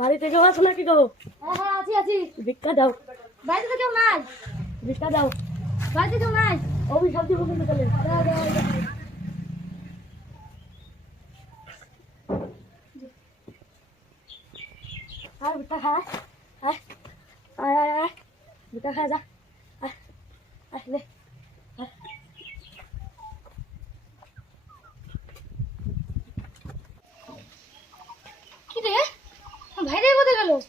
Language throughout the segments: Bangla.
বাড়িতে কেউ আছো নাকি গো? হ্যাঁ হ্যাঁ আছি আছি। ভিক্ষা দাও। বাড়িতে তো কেউ নাই। ভিক্ষা দাও। বাড়িতে কেউ নাই। তাহলে দাও, দাও, দাও। আর ভিক্ষা খা আয়। আয় আয় আয় ভিক্ষা খা যা। আয় আয় লে আয়। কি রে কোথায়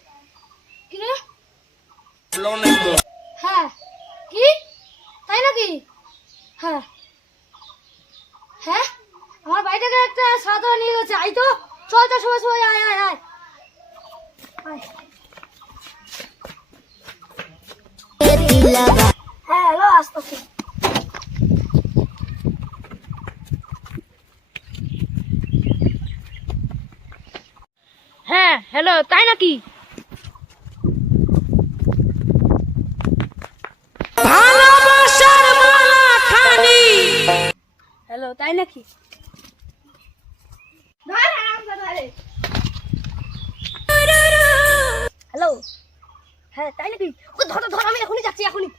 কি রে? হ্যাঁ। কি? তাই নাকি? হ্যাঁ। হ্যাঁ? আমার বাড়িটাকে একটা সাদা নিয়ে গেছে আই তো। চল চল সবাই সবাই আয় আয় আয়। আয়। হ্যাঁ হ্যালো আসতেছি। হ্যাঁ হ্যালো তাই নাকি? তাই নাকি? হ্যালো? হ্যাঁ তাই নাকি? ও ধরো ধর আমি এখনই যাচ্ছি এখনই।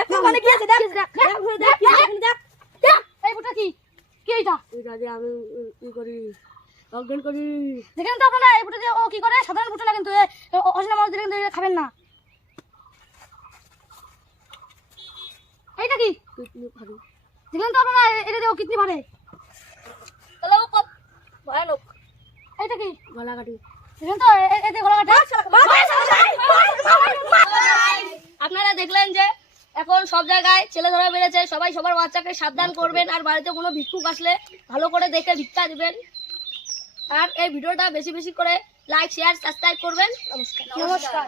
দেখো মানে কি আছে দেখ। দেখ দেখ দেখ দেখ এই বুটা কি? কি এটা? এটা যে আমি ই করি অজ্ঞান করি। দেখেন তো আপনারা এই বুটা দিয়ে ও কি করে? সাধারণ বুটা না কিন্তু এ- মানুষ দেখেন খাবেন না। এইটা কি? কিডনি ভারী দেখেন তো আপনারা এটা দিয়ে ও কিডনি ভরে তাহলে ও কত? ভয়ানক। এইটা কি? গলা কাটি দেখেন তো এতে গলা কাটা আপনারা দেখলেন যে এখন সব জায়গায় ছেলে ধরা বেড়েছে সবাই সবার বাচ্চাকে সাবধান করবেন আর বাড়িতে কোনো ভিক্ষুক আসলে ভালো করে দেখে ভিক্ষা দিবেন। আর এই ভিডিওটা বেশি বেশি করে লাইক শেয়ার সাবস্ক্রাইব করবেন। নমস্কার। নমস্কার।